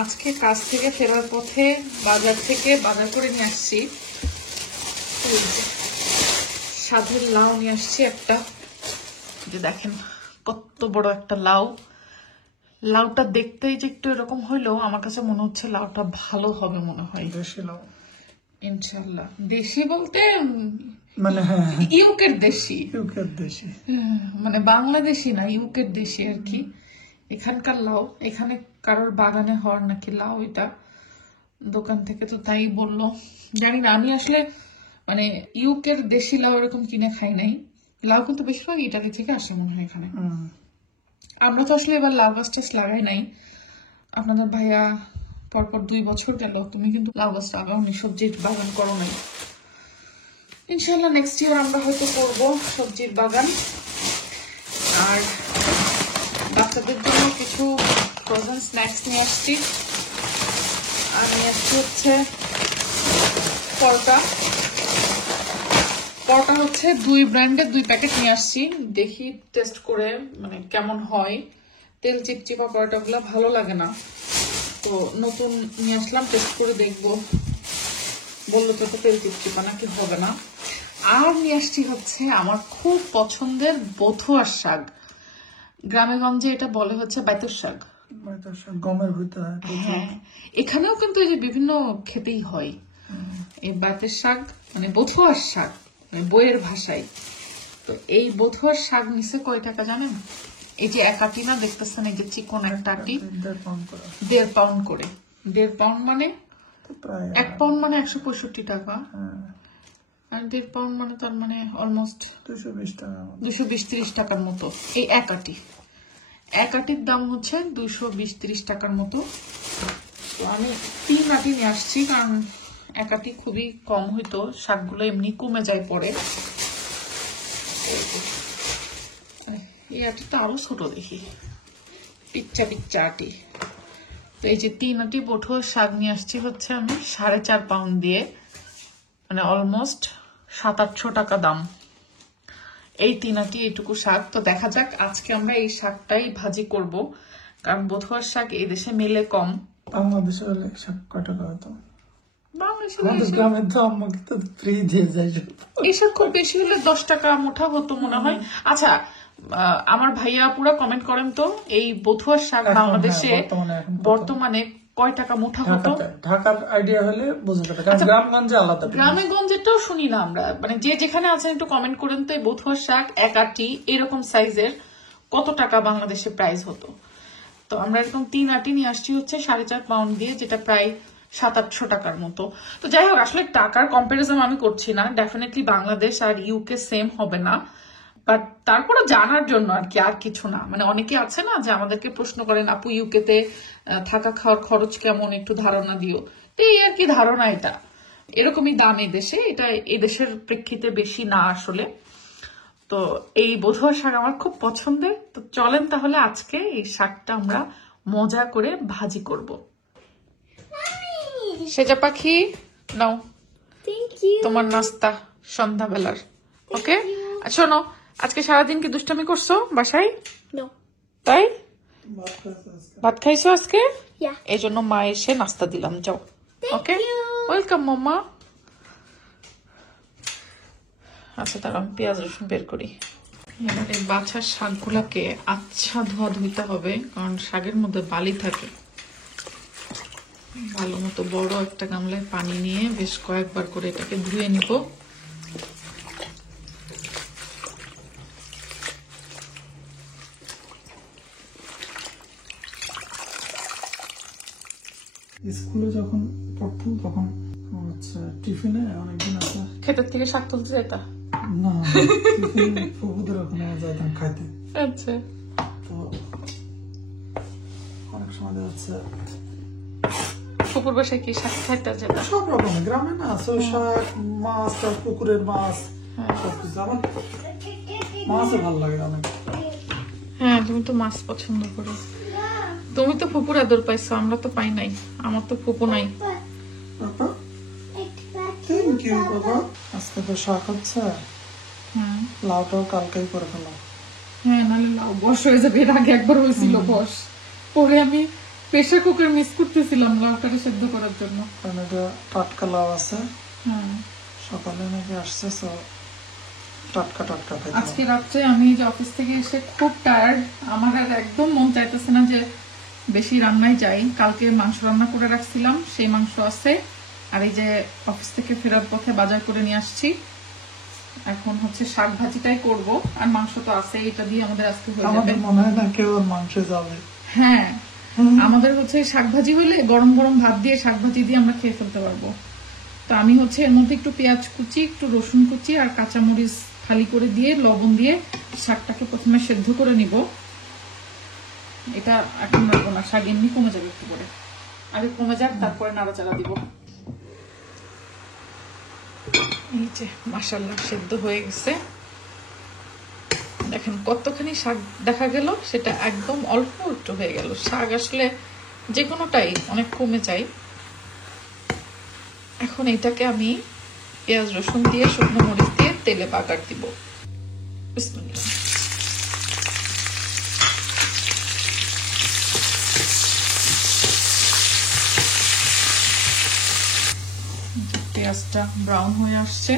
আজকে কাজ থেকে ফেরার পথে বাজার থেকে বাজার করে নিয়ে আসছি, সাধের লাউ নিয়ে আসছি একটা। যে দেখেন কত বড় একটা লাউ। লাউটা দেখতেই যে একটু এরকম হইলেও আমার কাছে মনে হচ্ছে লাউটা ভালো হবে মনে হয়। দেশি লাউ ইনশাল্লাহ। দেশি বলতে মানে ইউকের দেশি, মানে বাংলাদেশি না, ইউকের দেশি আর কি। এখানকার লাউ, এখানে কারোর বাগানে হওয়ার নাকি লাউ, এটা দোকান থেকে তো তাই বললো, জানি না। আমি আসলে মানে ইউকের দেশি লাউ এরকম কিনে খাই নাই। লাউ কিন্তু বেশিরভাগ ইটালি থেকে আসে মনে হয় এখানে। আমরা তো আসলে এবার লাউ গাছ টাছ লাগাই নাই। আপনাদের ভাইয়া পরপর 2 বছর গেল, তুমি কিন্তু লাউ গাছ লাগাওনি, সবজির বাগান করো নাই। ইনশাল্লাহ নেক্সট ইয়ার আমরা হয়তো করবো সবজির বাগান। আর বাচ্চাদের জন্য কিছু ফ্রোজেন স্ন্যাক্স নিয়ে আসছি। আর নিয়ে আসছি হচ্ছে পরোটা। পরোটা হচ্ছে 2 ব্র্যান্ডের 2 প্যাকেট নিয়ে আসছি, দেখি টেস্ট করে মানে কেমন হয়। তেল চিপচিপা পরোটাগুলো ভালো লাগে না, তো নতুন নিয়ে আসলাম, টেস্ট করে দেখবো। বললো তো তেল চিপচিপা নাকি হবে না। আর নিয়ে আসছি হচ্ছে আমার খুব পছন্দের বথুয়ার শাক। গ্রামে গঞ্জে এটা বলে হচ্ছে বাইতুর শাক, গমের ভিতরে। হ্যাঁ, এখানেও কিন্তু এই যে বিভিন্ন খেতেই হয় এই বাইতের শাক, মানে বথুয়ার শাক, মানে বইয়ের ভাষায়। তো এই বথুয়ার শাক নিচে কয় টাকা জানেন? এই যে এক আটি না দেখতেছেন, এই যে চিকন একটা আটি, 1.5 পাউন্ড করে। 1.5 পাউন্ড মানে 1 পাউন্ড মানে 165 টাকা, আর 1.5 পাউন্ড মানে তার মানে অলমোস্ট 220 টাকা, 220-30 টাকার মতো। এই এক আটির দাম হচ্ছে 220-30 টাকার মতো। তো আমি 3 আটি নিয়ে আসছি, কারণ এক আটি খুবই কম হইতো, শাকগুলো এমনি কমে যায় পরে। এই আটিটা আরো ছোট দেখি, পিচ্চা আটি। তো এই যে 3 আটি বথুয়ার শাক নিয়ে আসছি হচ্ছে আমি 4.5 পাউন্ড দিয়ে, মানে অলমোস্ট 700-800 টাকা দাম এই 3 আটি এইটুকু শাক। তো দেখা যাক, আজকে আমরা এই শাকটাই ভাজি করব, কারণ বথুয়ার শাক এই দেশে মেলে কম। বাংলাদেশে হলে শাক কত টাকা হতো? এইসব খুব বেশি হলে 10 টাকা মুঠা হতো মনে হয়। আচ্ছা, আমার ভাইয়া পুরো কমেন্ট করেন তো, এই বথুয়ার শাক বাংলাদেশে বর্তমানে কয় টাকা মুঠা হতো? ঢাকার আইডিয়া হলে বুঝতে পারবে, কারণ গ্রামগঞ্জে আলাদা। গ্রামে গঞ্জেটাও শুনি না আমরা, মানে যে যেখানে আছেন একটু কমেন্ট করেন তো, এই বথুয়ার শাক এক আটি এরকম সাইজের কত টাকা বাংলাদেশে প্রাইস হতো। তো আমরা এরকম 3 আটি নিয়ে আসছি হচ্ছে 4.5 পাউন্ড দিয়ে, যেটা প্রায় 700-800 টাকার মতো। তো যাই হোক, আসলে টাকার কম্পারিজন আমি করছি না, ডেফিনেটলি বাংলাদেশ আর ইউকে সেম হবে না, বাট তারপরে জানার জন্য আর কি, আর কিছু না। মানে অনেকে আছে না যে আমাদেরকে প্রশ্ন করেন, আপু ইউকেতে থাকা খাওয়ার খরচ কেমন, একটু ধারণা দিও। এই আর কি ধারণা, এটা এরকমই দাম এই দেশে, এটা এই দেশের প্রেক্ষিতে বেশি না আসলে। তো এই বথুয়ার শাক আমার খুব পছন্দের। তো চলেন তাহলে আজকে এই শাকটা আমরা মজা করে ভাজি করব। সেজা পাখি নাও, তোমার নাস্তা সন্ধ্যাবেলার। ওকে, শোনো, আজকে সারাদিন কি দুষ্টামি করছো বাসায়? তাই ভাত খাইছো আজকে? এই জন্য মা এসে নাস্তা দিলাম, যাও। ওকে, ওয়েলকাম মাম্মা। আচ্ছা, তার আমি পেঁয়াজ রসুন বের করি। এবারে বাছার শাকগুলাকে আচ্ছা ধোয়া ধুইতে হবে, কারণ শাকের মধ্যে বালি থাকে। ভালো মতো বড় একটা গামলায় পানি নিয়ে বেশ কয়েকবার করে এটাকে ধুয়ে নিব। স্কুলে যখন পড়তাম তখন হচ্ছে টিফিনে অনেকদিন আছে ক্ষেতের থেকে শাক তুলতে যেতা না, টিফিনে ফুফুদের ওখানে যাইতাম খাইতে। আচ্ছা, তো অনেক সময় হচ্ছে পুকুর বাসায় কি শাক খাইতে যেতা? সব রকমের গ্রামে না, সই শাক, মাছ, পুকুরের মাছ, সবকিছু। আমার মাছও ভালো লাগে অনেক। হ্যাঁ, তুমি তো মাছ পছন্দ করো। তুমি তো ফুপুর আদর পাইছো, আমরা তো পাই নাই। আমার তো ফুপু নাই। থ্যাংক ইউ বাবা। আজকে তো শাক হচ্ছে, লাউটাও কালকেই করে ফেলাম। হ্যাঁ, নাহলে লাউ বস হয়ে যাবে। এর আগে একবার হয়েছিল বস, পরে আমি প্রেসার কুকার মিস করতেছিলাম লাউটা সেদ্ধ করার জন্য, কারণ এটা টাটকা লাউ আছে। হ্যাঁ সকালে নাকি আসছে, তো টাটকা টাটকা খাইতে। আজকে রাত্রে আমি যে অফিস থেকে এসে খুব টায়ার্ড, আমার আর একদম মন চাইতেছে না যে বেশি রান্নায় যাই। কালকে মাংস রান্না করে রাখছিলাম, সেই মাংস আছে। আর এই যে অফিস থেকে ফেরার পথে বাজার করে নিয়ে আসছি। এখন হচ্ছে শাক ভাজিটাই করব, আর মাংস তো আছে, এটা দিয়ে আমাদের আজকে হয়ে যাবে। আমাদের মনে হয় না কেউ মাংসে যাবে। হ্যাঁ আমাদের হচ্ছে শাক ভাজি হইলে গরম গরম ভাত দিয়ে শাক ভাজি দিয়ে আমরা খেয়ে ফেলতে পারবো। তো আমি হচ্ছে এর মধ্যে একটু পেঁয়াজ কুচি, একটু রসুন কুচি আর কাঁচামরিচ ফালি করে দিয়ে লবণ দিয়ে শাকটাকে প্রথমে সেদ্ধ করে নিব। এটা এখন রাখবো না, শাক এমনি কমে যাবে একটু করে, আগে কমে যাক তারপরে নাড়াচাড়া দিব। এই যে মাশাআল্লাহ সেদ্ধ হয়ে গেছে, দেখেন কতখানি শাক দেখা গেল, সেটা একদম অল্প একটু হয়ে গেল। শাক আসলে যে কোনোটাই অনেক কমে যায়। এখন এটাকে আমি পেঁয়াজ রসুন দিয়ে শুকনো মরিচ দিয়ে তেলে বাগার দিব। বিসমিল্লাহ। পেঁয়াজটা ব্রাউন হয়ে আসছে,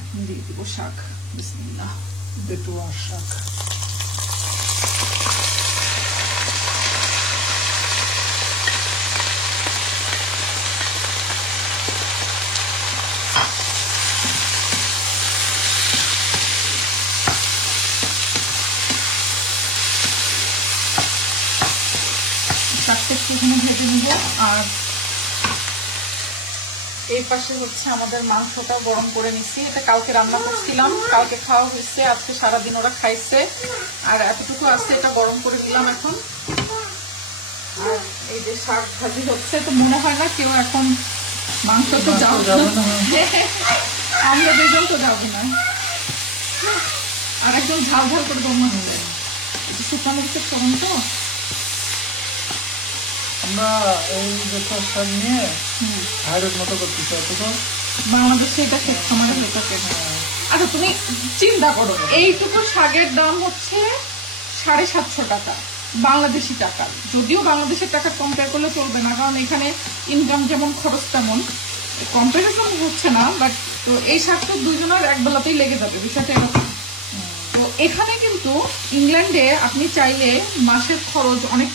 এখন দিয়ে দিব শাক। বিসমিল্লাহ। বেটুয়া শাক। শাকটা একটুখানি ভেজে নিব। আর এই পাশে হচ্ছে আমাদের মাংসটা গরম করে নিচ্ছি। এটা কালকে রান্না করছিলাম, কালকে খাওয়া হয়েছে, আজকে সারাদিন ওরা খাইছে। আর এতটুকু আছে, এটা গরম করে দিলাম এখন। আর এই যে শাক ভাজি হচ্ছে, তো মনে হয় না কেউ এখন মাংস তো যাবে না, আমরা দুজন তো যাবো না। আর একদম ঝাল ঝাল করে দমা হয়ে যায়, শুকনো মরিচের ফোড়ন তো। আমরা এই বেটুয়া শাক নিয়ে ভাইরের মতো করতেছি, অথচ বাংলাদেশে এটা শেষ সময় হয়ে থাকে। আচ্ছা তুমি চিন্তা করো, এইটুকু শাকের দাম হচ্ছে 750 টাকা বাংলাদেশি টাকা। যদিও বাংলাদেশের টাকা কম্পেয়ার করলে চলবে না, কারণ এখানে ইনকাম যেমন খরচ তেমন, কম্পারিজন হচ্ছে না। বাট তো এই শাকটা দুজনের এক বেলাতেই লেগে যাবে, বিষয়টা এরকম। তো এখানে কিন্তু ইংল্যান্ডে আপনি চাইলে মাসের খরচ অনেক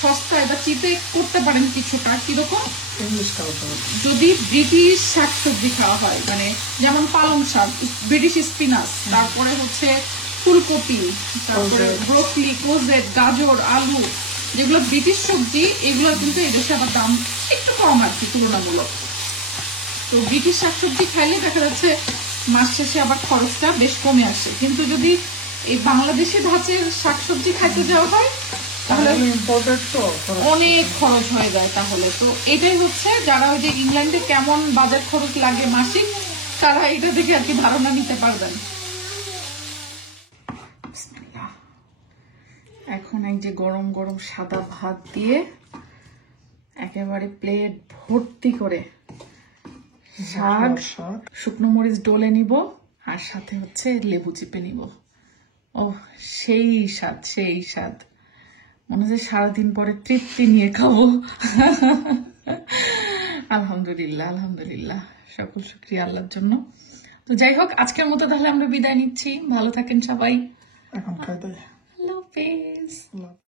সস্তায় বা চিপে করতে পারেন কিছুটা। কিরকম? যদি ব্রিটিশ শাকসবজি খাওয়া হয়, মানে যেমন পালং শাক, ব্রিটিশ স্পিনাচ, তারপরে হচ্ছে ফুলকপি, তারপরে ব্রোকলি, কোজেট, গাজর, আলু, যেগুলো ব্রিটিশ সবজি, এগুলো কিন্তু এদেশে আবার দাম একটু কম আর কি তুলনামূলক। তো ব্রিটিশ শাকসবজি খাইলে দেখা যাচ্ছে মাস শেষে আবার খরচটা বেশ কমে আসে। কিন্তু যদি এই বাংলাদেশি ধাঁচের শাকসবজি খাইতে যাওয়া হয় তাহলে অনেক খরচ হয়ে যায়। তাহলে তো এটাই হচ্ছে, যারা ওই যে ইংল্যান্ডে কেমন বাজার খরচ লাগে মাসিক, তারা এটা দেখে আর কি ধারণা নিতে পারবেন। এখন এই যে গরম গরম সাদা ভাত দিয়ে একেবারে প্লেট ভর্তি করে শাক, শুকনো মরিচ ডলে নিব, আর সাথে হচ্ছে লেবু চিপে নিব। ও সেই স্বাদ, সেই স্বাদ, মনে হচ্ছে সারাদিন পরে তৃপ্তি নিয়ে খাবো। আলহামদুলিল্লাহ, আলহামদুলিল্লাহ, সকল শুকরিয়া আল্লাহর জন্য। তো যাই হোক, আজকের মতো তাহলে আমরা বিদায় নিচ্ছি। ভালো থাকেন সবাই। এখন খাই দেয়। আল্লাহ হাফেজ।